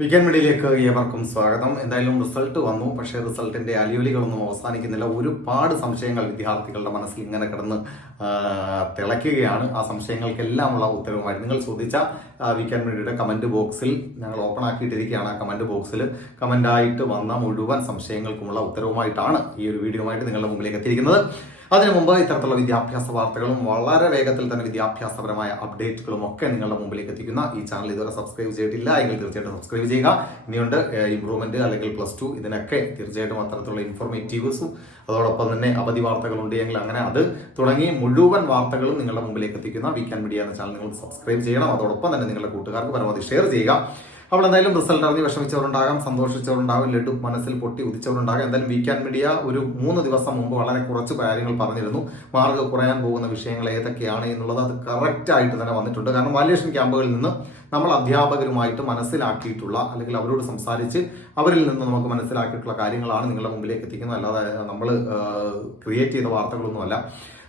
Weekend മീഡിയയിലേക്ക് ഏവർക്കും സ്വാഗതം. എന്തായാലും റിസൾട്ട് വന്നു. പക്ഷേ റിസൾട്ടിന്റെ അലിയൊലികളൊന്നും അവസാനിക്കുന്നില്ല. ഒരുപാട് സംശയങ്ങൾ വിദ്യാർത്ഥികളുടെ മനസ്സിൽ ഇങ്ങനെ കിടന്ന് തിളയ്ക്കുകയാണ്. ആ സംശയങ്ങൾക്കെല്ലാം ഉള്ള ഉത്തരവുമായിട്ട് നിങ്ങൾ ചോദിച്ച വീക്കാൻ വേണ്ടിയുടെ കമന്റ് ബോക്സിൽ ഞങ്ങൾ ഓപ്പൺ ആക്കിയിട്ടിരിക്കുകയാണ് ആ കമന്റ് ബോക്സിൽ കമന്റ് ആയിട്ട് വന്ന മുഴുവൻ സംശയങ്ങൾക്കുമുള്ള ഉത്തരവുമായിട്ടാണ് ഈ ഒരു വീഡിയോ ആയിട്ട് നിങ്ങളുടെ മുമ്പിലേക്ക് എത്തിയിരിക്കുന്നത്. അതിനു മുമ്പ് ഇത്തരത്തിലുള്ള വിദ്യാഭ്യാസ വാർത്തകളും വളരെ വേഗത്തിൽ തന്നെ വിദ്യാഭ്യാസപരമായ അപ്ഡേറ്റുകളും ഒക്കെ നിങ്ങളുടെ മുമ്പിലേക്ക് എത്തിക്കുന്ന ഈ ചാനൽ ഇതുവരെ സബ്സ്ക്രൈബ് ചെയ്തിട്ടില്ല എങ്കിൽ തീർച്ചയായിട്ടും സബ്സ്ക്രൈബ് ചെയ്യുക. ഇനിയുണ്ട് ഇംപ്രൂവ്മെന്റ് അല്ലെങ്കിൽ പ്ലസ് ടു ഇതിനൊക്കെ തീർച്ചയായിട്ടും അത്തരത്തിലുള്ള ഇൻഫോർമേറ്റീവ്സും അതോടൊപ്പം തന്നെ അവധി വാർത്തകളുണ്ട് എങ്കിൽ അങ്ങനെ അത് തുടങ്ങി മുഴുവൻ വാർത്തകളും നിങ്ങളുടെ മുമ്പിലേക്ക് എത്തിക്കുന്ന വീക്കെൻഡ് മീഡിയ എന്ന ചാനൽ നിങ്ങൾ സബ്സ്ക്രൈബ് ചെയ്യണം. അതോടൊപ്പം തന്നെ നിങ്ങളുടെ കൂട്ടുകാർക്ക് പരമാവധി ഷെയർ ചെയ്യുക. അപ്പോൾ എന്തായാലും റിസൾട്ട് അറിഞ്ഞ് വിഷമിച്ചവരുണ്ടാകാം സന്തോഷിച്ചവരുണ്ടാകും ലഡു മനസ്സിൽ പൊട്ടി ഉദിച്ചവരുണ്ടാകാം. എന്തായാലും വീക്കാൻ മീഡിയ ഒരു മൂന്ന് ദിവസം മുമ്പ് വളരെ കുറച്ച് കാര്യങ്ങൾ പറഞ്ഞിരുന്നു. മാർക്ക് കുറയാൻ പോകുന്ന വിഷയങ്ങൾ ഏതൊക്കെയാണ് എന്നുള്ളത് അത് കറക്റ്റ് ആയിട്ട് തന്നെ വന്നിട്ടുണ്ട്. കാരണം വാല്യേഷൻ ക്യാമ്പുകളിൽ നിന്ന് നമ്മൾ അധ്യാപകരുമായിട്ട് മനസ്സിലാക്കിയിട്ടുള്ള അല്ലെങ്കിൽ അവരോട് സംസാരിച്ച് അവരിൽ നിന്ന് നമുക്ക് മനസ്സിലാക്കിയിട്ടുള്ള കാര്യങ്ങളാണ് നിങ്ങളുടെ മുമ്പിലേക്ക് എത്തിക്കുന്നത്. അല്ലാതെ നമ്മൾ ക്രിയേറ്റ് ചെയ്ത വാർത്തകളൊന്നുമല്ല.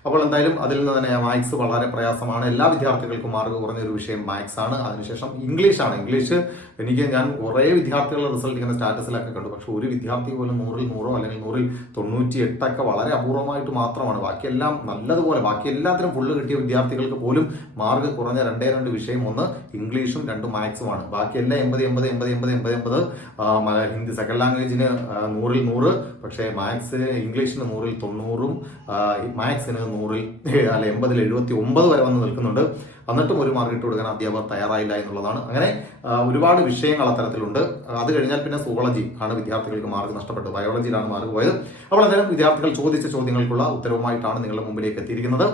അപ്പോൾ എന്തായാലും അതിൽ നിന്ന് തന്നെ മാത്സ് വളരെ പ്രയാസമാണ്. എല്ലാ വിദ്യാർത്ഥികൾക്കും മാർക്ക് കുറഞ്ഞ ഒരു വിഷയം മാത്സ് ആണ്. അതിനുശേഷം ഇംഗ്ലീഷ് ആണ്. ഇംഗ്ലീഷ് എനിക്ക് ഞാൻ കുറേ വിദ്യാർത്ഥികളുടെ റിസൾട്ട് ഇങ്ങനെ സ്റ്റാറ്റസിലൊക്കെ കണ്ടു. പക്ഷെ ഒരു വിദ്യാർത്ഥി പോലും നൂറിൽ നൂറോ അല്ലെങ്കിൽ നൂറിൽ തൊണ്ണൂറ്റി എട്ടൊക്കെ വളരെ അപൂർവമായിട്ട് മാത്രമാണ്. ബാക്കിയെല്ലാം നല്ലതുപോലെ ബാക്കി എല്ലാത്തിനും ഫുള്ള് കിട്ടിയ വിദ്യാർത്ഥികൾക്ക് പോലും മാർക്ക് കുറഞ്ഞ രണ്ടേ രണ്ട് വിഷയം ഒന്ന് ഇംഗ്ലീഷും രണ്ട് മാത്സുമാണ്. ബാക്കിയെല്ലാം എൺപത് എൺപത് എൺപത് എൺപത് എൺപത് എൺപത്. മല- ഹിന്ദി സെക്കൻഡ് ലാംഗ്വേജിന് നൂറിൽ നൂറ്. പക്ഷേ മാത്സിന് ഇംഗ്ലീഷിന് നൂറിൽ തൊണ്ണൂറും മാത്സിന് നൂറിൽ അല്ല എൺപതിൽ എഴുപത്തി ഒമ്പത് വരെ വന്ന് നിൽക്കുന്നുണ്ട്. എന്നിട്ടും ഒരു മാർക്ക് ഇട്ട് കൊടുക്കാൻ അധ്യാപകർ തയ്യാറായില്ല എന്നുള്ളതാണ്. അങ്ങനെ ഒരുപാട് വിഷയങ്ങൾ അത്തരത്തിലുണ്ട്. അത് കഴിഞ്ഞാൽ പിന്നെ സുവോളജി ആണ് വിദ്യാർത്ഥികൾക്ക് മാർക്ക് നഷ്ടപ്പെട്ടത്. ബയോളജിയിലാണ് മാർക്ക് പോയത്. അപ്പോൾ എന്തായാലും വിദ്യാർത്ഥികൾ ചോദിച്ച ചോദ്യങ്ങൾക്കുള്ള ഉത്തരവുമായിട്ടാണ് നിങ്ങളുടെ മുമ്പിലേക്ക് എത്തിയിരിക്കുന്നത്.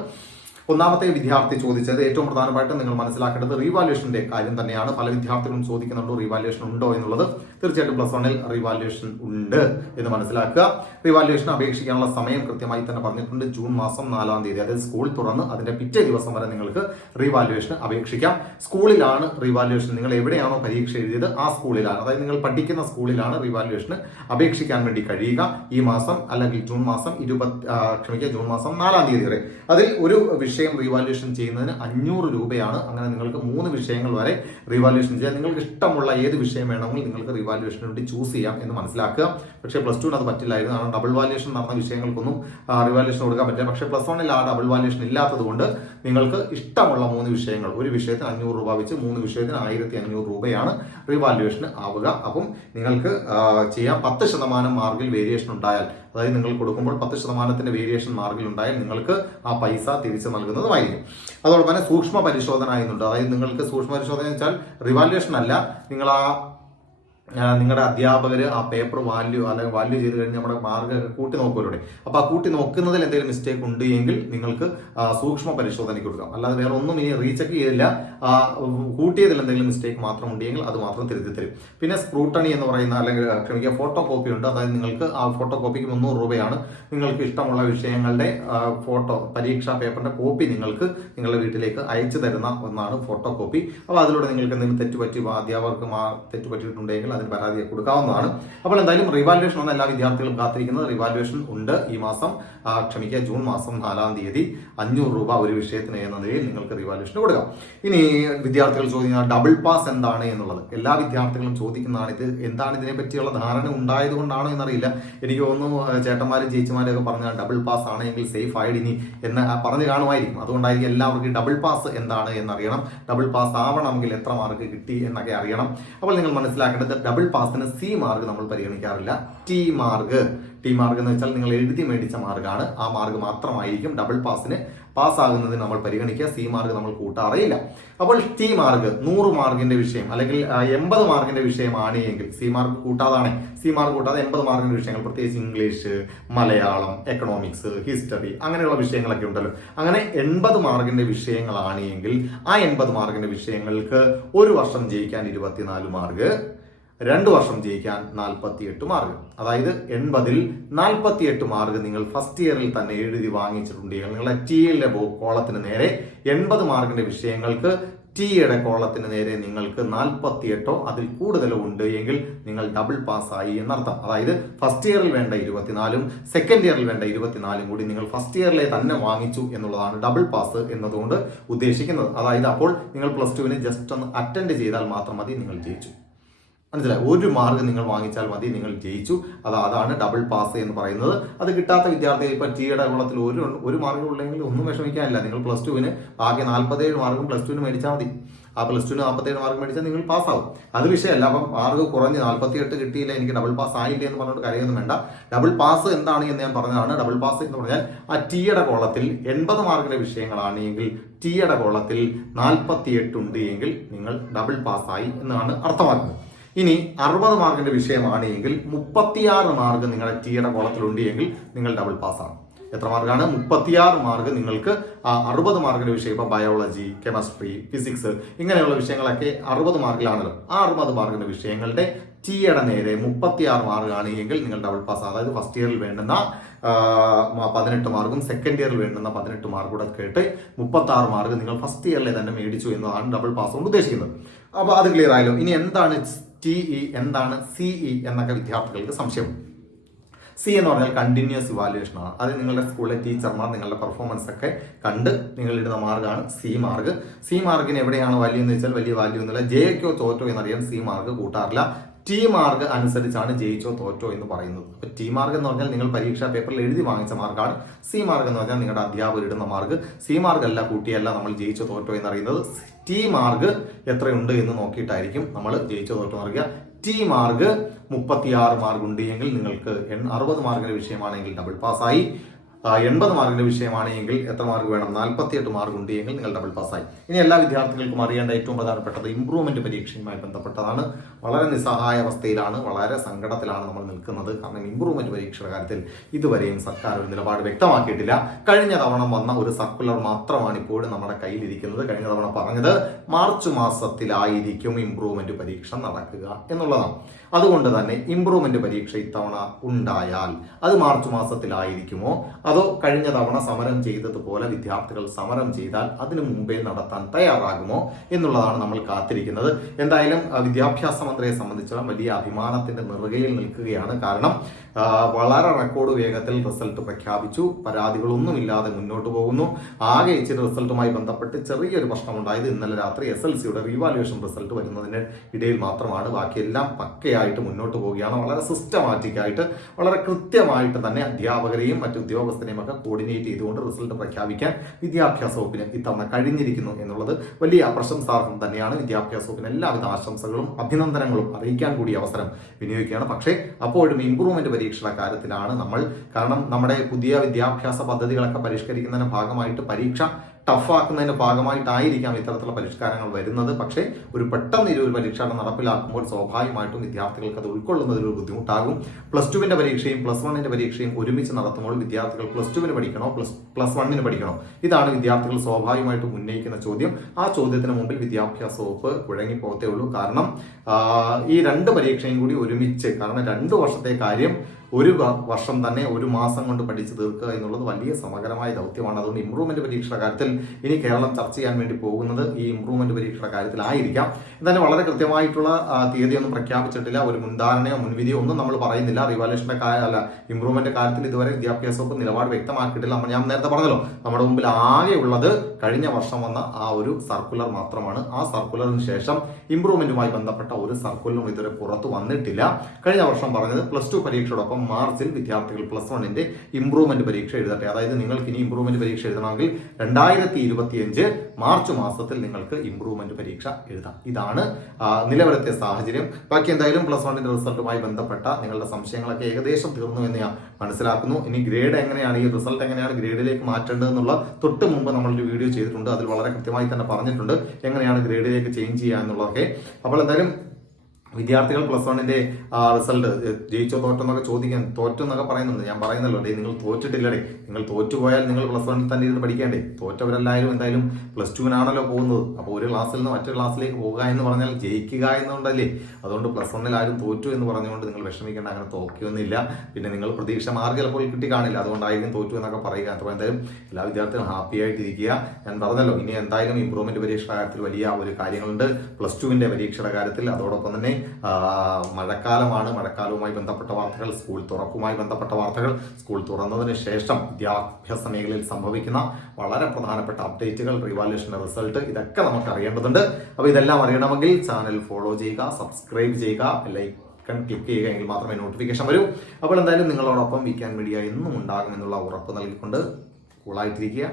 ഒന്നാമത്തെ വിദ്യാർത്ഥി ചോദിച്ചത് ഏറ്റവും പ്രധാനമായിട്ട് നിങ്ങൾ മനസ്സിലാക്കേണ്ടത് റീവാലുവേഷന്റെ കാര്യം തന്നെയാണ്. പല വിദ്യാർത്ഥികളും ചോദിക്കുന്നുണ്ടോ റീവാലുവേഷൻ ഉണ്ടോ എന്നുള്ളത്. തീർച്ചയായിട്ടും പ്ലസ് വണ്ണിൽ റീവാലുവേഷൻ ഉണ്ട് എന്ന് മനസ്സിലാക്കുക. റീവാലുവേഷൻ അപേക്ഷിക്കാനുള്ള സമയം കൃത്യമായി തന്നെ പറഞ്ഞിട്ടുണ്ട്. ജൂൺ മാസം നാലാം തീയതി അതായത് സ്കൂൾ തുറന്ന് അതിന്റെ പിറ്റേ ദിവസം വരെ നിങ്ങൾക്ക് റീവാലുവേഷൻ അപേക്ഷിക്കാം. സ്കൂളിലാണ് റീവാലുവേഷൻ നിങ്ങൾ എവിടെയാണോ പരീക്ഷ എഴുതിയത് ആ സ്കൂളിലാണ്. അതായത് നിങ്ങൾ പഠിക്കുന്ന സ്കൂളിലാണ് റീവാലുവേഷന് അപേക്ഷിക്കാൻ വേണ്ടി കഴിയുക. ഈ മാസം അല്ലെങ്കിൽ ജൂൺ മാസം ഇരുപത്തി ക്ഷമിക്കുക ജൂൺ മാസം നാലാം തീയതി വരെ. അതിൽ ഒരു വിഷയം റീവാലുവേഷൻ ചെയ്യുന്നതിന് അഞ്ഞൂറ് രൂപയാണ്. അങ്ങനെ നിങ്ങൾക്ക് മൂന്ന് വിഷയങ്ങൾ വരെ റീവാലുവേഷൻ ചെയ്യാം. നിങ്ങൾക്ക് ഇഷ്ടമുള്ള ഏത് വിഷയം വേണമെങ്കിൽ നിങ്ങൾക്ക് റീവാലുവേഷന് വേണ്ടി ചൂസ് ചെയ്യാം എന്ന് മനസ്സിലാക്കുക. പക്ഷേ പ്ലസ് ടുവിന് അത് പറ്റില്ലായിരുന്നു. കാരണം ഡബിൾ വാല്യുവേഷൻ നടന്ന വിഷയങ്ങൾക്കൊന്നും റിവാലുവേഷൻ കൊടുക്കാൻ പറ്റില്ല. പക്ഷേ പ്ലസ് വണ്ണിൽ ആ ഡബിൾ വാല്യുവേഷൻ ഇല്ലാത്തതുകൊണ്ട് നിങ്ങൾക്ക് ഇഷ്ടമുള്ള മൂന്ന് വിഷയങ്ങൾ ഒരു വിഷയത്തിന് അഞ്ഞൂറ് രൂപ വെച്ച് മൂന്ന് വിഷയത്തിന് ആയിരത്തി അഞ്ഞൂറ് രൂപയാണ് റീവാലുവേഷന് ആവുക. അപ്പം നിങ്ങൾക്ക് ചെയ്യാം. പത്ത് ശതമാനം മാർക്കിൽ വേരിയേഷൻ ഉണ്ടായാൽ അതായത് നിങ്ങൾ കൊടുക്കുമ്പോൾ പത്ത് ശതമാനത്തിന്റെ വേരിയേഷൻ മാർക്കിൽ ഉണ്ടായാൽ നിങ്ങൾക്ക് ആ പൈസ തിരിച്ചു നൽകുന്നതുമായിരിക്കും. അതോടൊപ്പം തന്നെ സൂക്ഷ്മ പരിശോധന എന്നുണ്ട് അതായത് നിങ്ങൾക്ക് സൂക്ഷ്മ പരിശോധന വെച്ചാൽ റിവാലുവേഷൻ അല്ല. നിങ്ങൾ ആ, നിങ്ങളുടെ അധ്യാപകർ ആ പേപ്പർ വാല്യൂ അല്ലെങ്കിൽ വാല്യൂ ചെയ്ത് കഴിഞ്ഞ് നമ്മുടെ മാർക്ക് കൂട്ടി നോക്കുമല്ലോ അപ്പോൾ ആ കൂട്ടി നോക്കുന്നതിൽ എന്തെങ്കിലും മിസ്റ്റേക്ക് ഉണ്ട് എങ്കിൽ നിങ്ങൾക്ക് സൂക്ഷ്മ പരിശോധനയ്ക്ക് കൊടുക്കാം. അല്ലാതെ വേറെ ഒന്നും ഇനി റീചെക്ക് ചെയ്തില്ല ആ, കൂട്ടിയതിൽ എന്തെങ്കിലും മിസ്റ്റേക്ക് മാത്രം ഉണ്ടെങ്കിൽ അത് മാത്രം തിരുത്തി തരും. പിന്നെ സ്ക്രൂട്ടണി എന്ന് പറയുന്ന അല്ലെങ്കിൽ ക്ഷമിക്കുക ഫോട്ടോ കോപ്പി ഉണ്ട്. അതായത് നിങ്ങൾക്ക് ആ ഫോട്ടോ കോപ്പിക്ക് മുന്നൂറ് രൂപയാണ്. നിങ്ങൾക്ക് ഇഷ്ടമുള്ള വിഷയങ്ങളുടെ ഫോട്ടോ പരീക്ഷാ പേപ്പറിന്റെ കോപ്പി നിങ്ങൾക്ക് നിങ്ങളുടെ വീട്ടിലേക്ക് അയച്ചു തരുന്ന ഒന്നാണ് ഫോട്ടോ കോപ്പി അപ്പോൾ അതിലൂടെ നിങ്ങൾക്ക് എന്തെങ്കിലും തെറ്റുപറ്റി അധ്യാപകർക്ക് മാ തെറ്റ് പറ്റിയിട്ടുണ്ടെങ്കിൽ അതിന് പരാതി കൊടുക്കാവുന്നതാണ്. അപ്പോൾ എന്തായാലും റിവാലുവേഷൻ ആണ് എല്ലാ വിദ്യാർത്ഥികളും കാത്തിരിക്കുന്നത്. റിവാലുവേഷൻ ഉണ്ട് ഈ മാസം. ക്ഷമിക്കുക ജൂൺ മാസം നാലാം തീയതി അഞ്ഞൂറ് രൂപ ഒരു വിഷയത്തിന് എന്ന നിലയിൽ നിങ്ങൾക്ക് റിവാലുവേഷൻ കൊടുക്കാം. ഇനി വിദ്യാർത്ഥികൾ ചോദിക്കുന്ന ഡബിൾ പാസ് എന്താണ് എന്നുള്ളത്. എല്ലാ വിദ്യാർത്ഥികളും ചോദിക്കുന്നതാണ് ഇത്. എന്താണ് ഇതിനെ പറ്റിയുള്ള ധാരണ ഉണ്ടായത് കൊണ്ടാണോ എന്നറിയില്ല. എനിക്ക് തോന്നുന്നു ചേട്ടന്മാരും ചേച്ചിമാരും ഒക്കെ പറഞ്ഞാൽ ഡബിൾ പാസ് ആണെങ്കിൽ സേഫ് ആയിട്ട് ഇനി എന്ന് പറഞ്ഞു കാണുമായിരിക്കും. അതുകൊണ്ടായിരിക്കും എല്ലാവർക്കും ഡബിൾ പാസ് എന്താണ് എന്നറിയണം. ഡബിൾ പാസ് ആവണമെങ്കിൽ എത്ര മാർക്ക് കിട്ടി എന്നൊക്കെ അറിയണം. അപ്പോൾ നിങ്ങൾ മനസ്സിലാക്കേണ്ടത് ഡബിൾ പാസിന് സി മാർക്ക് നമ്മൾ പരിഗണിക്കാറില്ല. ടി മാർക്ക് ടി മാർക്ക് എന്ന് വെച്ചാൽ നിങ്ങൾ എഴുതി മേടിച്ച മാർക്കാണ് ആ മാർക്ക് മാത്രമായിരിക്കും ഡബിൾ പാസിന് പാസ്സാകുന്നതിന് നമ്മൾ പരിഗണിക്കുക. സി മാർക്ക് നമ്മൾ കൂട്ടാറില്ല അപ്പോൾ ടി മാർക്ക് നൂറ് മാർക്കിന്റെ വിഷയം അല്ലെങ്കിൽ എൺപത് മാർക്കിന്റെ വിഷയമാണ് എങ്കിൽ സി മാർക്ക് കൂട്ടാതാണ്. സി മാർക്ക് കൂട്ടാതെ എൺപത് മാർക്കിന്റെ വിഷയങ്ങൾ പ്രത്യേകിച്ച് ഇംഗ്ലീഷ് മലയാളം എക്കണോമിക്സ് ഹിസ്റ്ററി അങ്ങനെയുള്ള വിഷയങ്ങളൊക്കെ ഉണ്ടല്ലോ. അങ്ങനെ എൺപത് മാർക്കിന്റെ വിഷയങ്ങളാണ് എങ്കിൽ ആ എൺപത് മാർക്കിന്റെ വിഷയങ്ങൾക്ക് ഒരു വർഷം ജയിക്കാൻ ഇരുപത്തിനാല് മാർക്ക് രണ്ട് വർഷം ജയിക്കാൻ നാൽപ്പത്തിയെട്ട് മാർക്ക് അതായത് എൺപതിൽ നാൽപ്പത്തിയെട്ട് മാർക്ക് നിങ്ങൾ ഫസ്റ്റ് ഇയറിൽ തന്നെ എഴുതി വാങ്ങിച്ചിട്ടുണ്ടെങ്കിൽ നിങ്ങളുടെ എയുടെ കോളത്തിന് നേരെ എൺപത് മാർക്കിന്റെ വിഷയങ്ങൾക്ക് ടിയുടെ കോളത്തിന് നേരെ നിങ്ങൾക്ക് നാൽപ്പത്തിയെട്ടോ അതിൽ കൂടുതലോ ഉണ്ട് എങ്കിൽ നിങ്ങൾ ഡബിൾ പാസ്സായി എന്നർത്ഥം. അതായത് ഫസ്റ്റ് ഇയറിൽ വേണ്ട ഇരുപത്തിനാലും സെക്കൻഡ് ഇയറിൽ വേണ്ട ഇരുപത്തിനാലും കൂടി നിങ്ങൾ ഫസ്റ്റ് ഇയറിലെ തന്നെ വാങ്ങിച്ചു എന്നുള്ളതാണ് ഡബിൾ പാസ് എന്നതുകൊണ്ട് ഉദ്ദേശിക്കുന്നത്. അതായത് അപ്പോൾ നിങ്ങൾ പ്ലസ് ടുവിന് ജസ്റ്റ് ഒന്ന് അറ്റൻഡ് ചെയ്താൽ മാത്രം മതി നിങ്ങൾ ജയിച്ചു. മനസ്സിലായി? ഒരു മാർക്ക് നിങ്ങൾ വാങ്ങിച്ചാൽ മതി നിങ്ങൾ ജയിച്ചു. അത് അതാണ് ഡബിൾ പാസ് എന്ന് പറയുന്നത്. അത് കിട്ടാത്ത വിദ്യാർത്ഥികൾ ഇപ്പം ടിയുടെ കുളത്തിൽ ഒരു ഒരു മാർക്ക് ഉള്ളെങ്കിൽ ഒന്നും വിഷമിക്കാനില്ല. നിങ്ങൾ പ്ലസ് ടുവിന് ബാക്കി നാൽപ്പത്തേഴ് മാർക്കും പ്ലസ് ടുവിന് മേടിച്ചാൽ മതി. ആ പ്ലസ് ടുവിന് നാൽപ്പത്തേഴ് മാർക്ക് മേടിച്ചാൽ നിങ്ങൾ പാസ്സാവും അത് വിഷയമല്ല. അപ്പം മാർക്ക് കുറഞ്ഞ് നാൽപ്പത്തി എട്ട് കിട്ടിയില്ല എനിക്ക് ഡബിൾ പാസ് ആയില്ല എന്ന് പറഞ്ഞിട്ട് കാര്യമൊന്നും വേണ്ട. ഡബിൾ പാസ് എന്താണ് എന്ന് ഞാൻ പറഞ്ഞതാണ്. ഡബിൾ പാസ് എന്ന് പറഞ്ഞാൽ ആ ടിയുടെ കോളത്തിൽ എൺപത് മാർക്കിന്റെ വിഷയങ്ങളാണ് എങ്കിൽ ടിയുടെ കോളത്തിൽ നാൽപ്പത്തി എട്ട് ഉണ്ട് എങ്കിൽ നിങ്ങൾ ഡബിൾ പാസ്സായി എന്നാണ് അർത്ഥമാക്കുന്നത്. ഇനി അറുപത് മാർക്കിന്റെ വിഷയമാണ് എങ്കിൽ മുപ്പത്തിയാറ് മാർക്ക് നിങ്ങളുടെ ടീയുടെ കോളത്തിലുണ്ട് എങ്കിൽ നിങ്ങൾ ഡബിൾ പാസ്സാണ് എത്ര മാർക്കാണ്? മുപ്പത്തിയാറ് മാർക്ക് നിങ്ങൾക്ക് ആ അറുപത് മാർക്കിന്റെ വിഷയം ഇപ്പൊ ബയോളജി കെമിസ്ട്രി ഫിസിക്സ് ഇങ്ങനെയുള്ള വിഷയങ്ങളൊക്കെ അറുപത് മാർക്കിലാണല്ലോ. ആ അറുപത് മാർക്കിന്റെ വിഷയങ്ങളുടെ ടിയുടെ നേരെ മുപ്പത്തിയാറ് മാർക്കാണ് എങ്കിൽ നിങ്ങൾ ഡബിൾ പാസ് അതായത് ഫസ്റ്റ് ഇയറിൽ വേണ്ടുന്ന പതിനെട്ട് മാർക്കും സെക്കൻഡ് ഇയറിൽ വേണ്ടുന്ന പതിനെട്ട് മാർക്ക് കൂടെ കേട്ട് മുപ്പത്തി ആറ് മാർക്ക് നിങ്ങൾ ഫസ്റ്റ് ഇയറിലെ തന്നെ മേടിച്ചു എന്നതാണ് ഡബിൾ പാസ് കൊണ്ട് ഉദ്ദേശിക്കുന്നത്. അപ്പോൾ അത് ക്ലിയർ ആയല്ലോ. ഇനി എന്താണ് ടി ഇ എന്താണ് സി ഇ എന്നൊക്കെ വിദ്യാർത്ഥികൾക്ക് സംശയം. സി എന്ന് പറഞ്ഞാൽ കണ്ടിന്യൂസ് ഇവാലുവേഷൻ ആണ്. അത് നിങ്ങളുടെ സ്കൂളിലെ ടീച്ചർമാർ നിങ്ങളുടെ പെർഫോമൻസ് ഒക്കെ കണ്ട് നിങ്ങൾ ഇടുന്ന മാർക്കാണ് സി മാർക്ക് സി മാർക്കിന് എവിടെയാണ് വാല്യൂ എന്ന് വെച്ചാൽ വലിയ വാല്യൂ എന്നുള്ള ജെ ജെക്കോ തോറ്റോ എന്നറിയാൻ സി മാർക്ക് കൂട്ടാറില്ല. ടി മാർക്ക് അനുസരിച്ചാണ് ജയിച്ചോ തോറ്റോ എന്ന് പറയുന്നത്. അപ്പൊ ടി മാർക്ക് എന്ന് പറഞ്ഞാൽ നിങ്ങൾ പരീക്ഷാ പേപ്പറിൽ എഴുതി വാങ്ങിച്ച മാർക്കാണ്. സി മാർക്ക് എന്ന് പറഞ്ഞാൽ നിങ്ങളുടെ അധ്യാപകർ ഇടുന്ന മാർക്ക്. സി മാർക്ക് അല്ല കൂട്ടിയല്ല നമ്മൾ ജയിച്ചോ തോറ്റോ എന്ന് അറിയുന്നത് ടി മാർക്ക് എത്രയുണ്ട് എന്ന് നോക്കിയിട്ടായിരിക്കും നമ്മൾ ജയിച്ചോ തോറ്റോ എന്നറിയുക ടി മാർക്ക് മുപ്പത്തിയാറ് മാർക്ക് ഉണ്ട് എങ്കിൽ നിങ്ങൾക്ക് അറുപത് മാർക്കിന്റെ വിഷയമാണെങ്കിൽ ഡബിൾ പാസ്സായി എൺപത് മാർക്കിന്റെ വിഷയമാണ് എങ്കിൽ എത്ര മാർക്ക് വേണം? നാൽപ്പത്തിയെട്ട് മാർക്ക് ഉണ്ട് എങ്കിൽ നിങ്ങൾ ഡബിൾ പാസ്സായി ഇനി എല്ലാ വിദ്യാർത്ഥികൾക്കും അറിയേണ്ട ഏറ്റവും പ്രധാനപ്പെട്ടത് ഇംപ്രൂവ്മെന്റ് പരീക്ഷയുമായി ബന്ധപ്പെട്ടതാണ്. വളരെ നിസ്സഹായ അവസ്ഥയിലാണ് വളരെ സങ്കടത്തിലാണ് നമ്മൾ നിൽക്കുന്നത്. കാരണം ഇംപ്രൂവ്മെന്റ് പരീക്ഷയുടെ കാര്യത്തിൽ ഇതുവരെയും സർക്കാർ ഒരു നിലപാട് വ്യക്തമാക്കിയിട്ടില്ല. കഴിഞ്ഞ തവണ വന്ന ഒരു സർക്കുലർ മാത്രമാണ് ഇപ്പോഴും നമ്മുടെ കയ്യിലിരിക്കുന്നത്. കഴിഞ്ഞ തവണ പറഞ്ഞത് മാർച്ച് മാസത്തിലായിരിക്കും ഇംപ്രൂവ്മെന്റ് പരീക്ഷ നടക്കുക എന്നുള്ളതാണ്. അതുകൊണ്ട് തന്നെ ഇംപ്രൂവ്മെന്റ് പരീക്ഷ ഇത്തവണ ഉണ്ടായാൽ അത് മാർച്ച് മാസത്തിലായിരിക്കുമോ? അതോ കഴിഞ്ഞ തവണ സമരം ചെയ്തതുപോലെ വിദ്യാർത്ഥികൾ സമരം ചെയ്താൽ അതിനു മുമ്പേ നടത്താൻ തയ്യാറാകുമോ എന്നുള്ളതാണ് നമ്മൾ കാത്തിരിക്കുന്നത്. എന്തായാലും വിദ്യാഭ്യാസ മന്ത്രിയെ സംബന്ധിച്ചിടത്തോളം വലിയ അഭിമാനത്തിന്റെ നെറുകയിൽ നിൽക്കുകയാണ്. കാരണം വളരെ റെക്കോർഡ് വേഗത്തിൽ റിസൾട്ട് പ്രഖ്യാപിച്ചു. പരാതികളൊന്നുമില്ലാതെ മുന്നോട്ട് പോകുന്നു. ആകെ ഇച്ചിരി റിസൾട്ടുമായി ബന്ധപ്പെട്ട് ചെറിയൊരു പ്രശ്നമുണ്ടായത് ഇന്നലെ രാത്രി എസ് എൽ സിയുടെ റീവാലുവേഷൻ റിസൾട്ട് വരുന്നതിന് ഇടയിൽ മാത്രമാണ്. ബാക്കിയെല്ലാം പക്കയായിട്ട് മുന്നോട്ട് പോവുകയാണ്. വളരെ സിസ്റ്റമാറ്റിക്കായിട്ട് വളരെ കൃത്യമായിട്ട് തന്നെ അധ്യാപകരെയും മറ്റു ഉദ്യോഗസ്ഥരെയും ഒക്കെ കോർഡിനേറ്റ് ചെയ്തുകൊണ്ട് റിസൾട്ട് പ്രഖ്യാപിക്കാൻ വിദ്യാഭ്യാസ വകുപ്പിന് ഇത്തവണ കഴിഞ്ഞിരിക്കുന്നു എന്നുള്ളത് വലിയ പ്രശംസാർഹം തന്നെയാണ്. വിദ്യാഭ്യാസ വകുപ്പിന് എല്ലാവിധ ആശംസകളും അഭിനന്ദനങ്ങളും അറിയിക്കാൻ കൂടി അവസരം വിനിയോഗിക്കുകയാണ്. പക്ഷേ അപ്പോഴും ഇമ്പ്രൂവ്മെന്റ് പരീക്ഷയുടെ കാര്യത്തിലാണ് നമ്മൾ. കാരണം നമ്മുടെ പുതിയ വിദ്യാഭ്യാസ പദ്ധതികളൊക്കെ പരിഷ്കരിക്കുന്നതിന് ഭാഗമായിട്ട് പരീക്ഷ ടഫാക്കുന്നതിന്റെ ഭാഗമായിട്ടായിരിക്കാം ഇത്തരത്തിലുള്ള പരിഷ്കാരങ്ങൾ വരുന്നത്. പക്ഷേ ഒരു പെട്ടെന്ന് ഈ ഒരു പരീക്ഷ നടപ്പിലാക്കുമ്പോൾ സ്വാഭാവികമായിട്ടും വിദ്യാർത്ഥികൾക്ക് അത് ഉൾക്കൊള്ളുന്നതിൽ ഒരു ബുദ്ധിമുട്ടാകും. പ്ലസ് ടുവിന്റെ പരീക്ഷയും പ്ലസ് വണ്ണിന്റെ പരീക്ഷയും ഒരുമിച്ച് നടത്തുമ്പോൾ വിദ്യാർത്ഥികൾ പ്ലസ് ടുവിന് പഠിക്കണോ പ്ലസ് പ്ലസ് വണ്ണിന് പഠിക്കണോ? ഇതാണ് വിദ്യാർത്ഥികൾ സ്വാഭാവികമായിട്ടും ഉന്നയിക്കുന്ന ചോദ്യം. ആ ചോദ്യത്തിന് മുമ്പിൽ വിദ്യാഭ്യാസ വകുപ്പ് കുഴങ്ങിപ്പോകത്തേ ഉള്ളൂ. കാരണം ഈ രണ്ട് പരീക്ഷയും കൂടി ഒരുമിച്ച് കാരണം രണ്ട് വർഷത്തെ കാര്യം ഒരു വർഷം തന്നെ ഒരു മാസം കൊണ്ട് പഠിച്ചു തീർക്കുക എന്നുള്ളത് വലിയ സമഗ്രമായ ദൗത്യമാണ്. അതുകൊണ്ട് ഇംപ്രൂവ്മെന്റ് പരീക്ഷയുടെ കാര്യത്തിൽ ഇനി കേരളം ചർച്ച ചെയ്യാൻ വേണ്ടി പോകുന്നത് ഈ ഇംപ്രൂവ്മെന്റ് പരീക്ഷയുടെ കാര്യത്തിലായിരിക്കാം എന്തായാലും വളരെ കൃത്യമായിട്ടുള്ള തീയതിയൊന്നും പ്രഖ്യാപിച്ചിട്ടില്ല. ഒരു മുൻധാരണയോ മുൻവിധിയോ ഒന്നും നമ്മൾ പറയുന്നില്ല. റിവാലേഷന്റെ അല്ല ഇംപ്രൂവ്മെന്റ് കാര്യത്തിൽ ഇതുവരെ വിദ്യാഭ്യാസ വകുപ്പ് നിലപാട് വ്യക്തമാക്കിയിട്ടില്ല. ഞാൻ നേരത്തെ പറഞ്ഞല്ലോ നമ്മുടെ മുമ്പിൽ ആകെ ഉള്ളത് കഴിഞ്ഞ വർഷം വന്ന ആ ഒരു സർക്കുലർ മാത്രമാണ്. ആ സർക്കുലറിന് ശേഷം ഇംപ്രൂവ്മെന്റുമായി ബന്ധപ്പെട്ട ഒരു സർക്കുലറും ഇതുവരെ പുറത്തു വന്നിട്ടില്ല. കഴിഞ്ഞ വർഷം പറഞ്ഞത് പ്ലസ് ടു പരീക്ഷയോടൊപ്പം മാർച്ചിൽ വിദ്യാർത്ഥികൾ പ്ലസ് വണ്ണിന്റെ ഇംപ്രൂവ്മെന്റ് പരീക്ഷ എഴുതട്ടെ. അതായത് നിങ്ങൾക്ക് ഇനി ഇംപ്രൂവ്മെന്റ് പരീക്ഷ എഴുതണമെങ്കിൽ രണ്ടായിരത്തി ഇരുപത്തിയഞ്ച് മാർച്ച് മാസത്തിൽ നിങ്ങൾക്ക് ഇംപ്രൂവ്മെന്റ് പരീക്ഷ എഴുതാം. ഇതാണ് നിലവിലത്തെ സാഹചര്യം. ബാക്കി എന്തായാലും പ്ലസ് വണ്ണിന്റെ റിസൾട്ടുമായി ബന്ധപ്പെട്ട നിങ്ങളുടെ സംശയങ്ങളൊക്കെ ഏകദേശം തീർന്നു എന്ന് ഞാൻ മനസ്സിലാക്കുന്നു. ഇനി ഗ്രേഡ് എങ്ങനെയാണ് ഈ റിസൾട്ട് എങ്ങനെയാണ് ഗ്രേഡിലേക്ക് മാറ്റേണ്ടത് എന്നുള്ള തൊട്ട് മുമ്പ് നമ്മളൊരു വീഡിയോ ചെയ്തിട്ടുണ്ട്. അതിൽ വളരെ കൃത്യമായി തന്നെ പറഞ്ഞിട്ടുണ്ട് എങ്ങനെയാണ് ഗ്രേഡിലേക്ക് ചേഞ്ച് ചെയ്യുക എന്നുള്ളതൊക്കെ. അപ്പോൾ എന്തായാലും വിദ്യാർത്ഥികൾ പ്ലസ് വണ്ണിന്റെ റിസൾട്ട് ജയിച്ചോ തോറ്റോ എന്നൊക്കെ ചോദിക്കാൻ തോറ്റോ എന്നൊക്കെ പറയുന്നുണ്ട്. ഞാൻ പറയുന്നല്ലോ ഡേ നിങ്ങൾ തോറ്റിട്ടില്ലടേ നിങ്ങൾ തോറ്റുപോയാൽ നിങ്ങൾ പ്ലസ് വണ്ണിൽ തന്നെ ഇരുന്ന് പഠിക്കേണ്ടേ. തോറ്റവരെല്ലാവരും എന്തായാലും പ്ലസ് ടുവിനാണല്ലോ പോകുന്നത്. അപ്പോൾ ഒരു ക്ലാസ്സിൽ നിന്ന് മറ്റൊരു ക്ലാസ്സിലേക്ക് പോകുക എന്ന് പറഞ്ഞാൽ ജയിക്കുക എന്നുണ്ടല്ലേ? അതുകൊണ്ട് പ്ലസ് വണ്ണിൽ ആരും തോറ്റു എന്ന് പറഞ്ഞുകൊണ്ട് നിങ്ങൾ വിഷമിക്കേണ്ട അങ്ങനെ തോക്കിയൊന്നുമില്ല. പിന്നെ നിങ്ങൾ പ്രതീക്ഷ മാർഗം ചിലപ്പോൾ കിട്ടി കാണില്ല. അതുകൊണ്ടായിരിക്കും തോറ്റു എന്നൊക്കെ പറയുക. അപ്പോൾ എന്തായാലും എല്ലാ വിദ്യാർത്ഥികളും ഹാപ്പി ആയിട്ടിരിക്കുക. ഞാൻ പറഞ്ഞല്ലോ ഇനി എന്തായാലും ഇംപ്രൂവ്മെന്റ് പരീക്ഷയുടെ കാര്യത്തിൽ വലിയ ഒരു കാര്യങ്ങളുണ്ട്. പ്ലസ് ടുവിന്റെ പരീക്ഷയുടെ കാര്യത്തിൽ. അതോടൊപ്പം തന്നെ മഴക്കാലമാണ്. മഴക്കാലവുമായി ബന്ധപ്പെട്ട വാർത്തകൾ സ്കൂൾ തുറക്കുമായി ബന്ധപ്പെട്ട വാർത്തകൾ. സ്കൂൾ തുറന്നതിന് ശേഷം വിദ്യാഭ്യാസ മേഖലയിൽ സംഭവിക്കുന്ന വളരെ പ്രധാനപ്പെട്ട അപ്ഡേറ്റുകൾ റിവാല്യൂഷൻ റിസൾട്ട് ഇതൊക്കെ നമുക്ക് അറിയേണ്ടതുണ്ട്. അപ്പോൾ ഇതെല്ലാം അറിയണമെങ്കിൽ ചാനൽ ഫോളോ ചെയ്യുക സബ്സ്ക്രൈബ് ചെയ്യുക ലൈക്ക് ക്ലിക്ക് ചെയ്യുക എങ്കിൽ മാത്രമേ നോട്ടിഫിക്കേഷൻ വരൂ. അപ്പോൾ എന്തായാലും നിങ്ങളോടൊപ്പം വീക്കാൻ മീഡിയ എന്നും ഉണ്ടാകുമെന്നുള്ള ഉറപ്പ് നൽകിക്കൊണ്ട് കൂളായിട്ടിരിക്കുക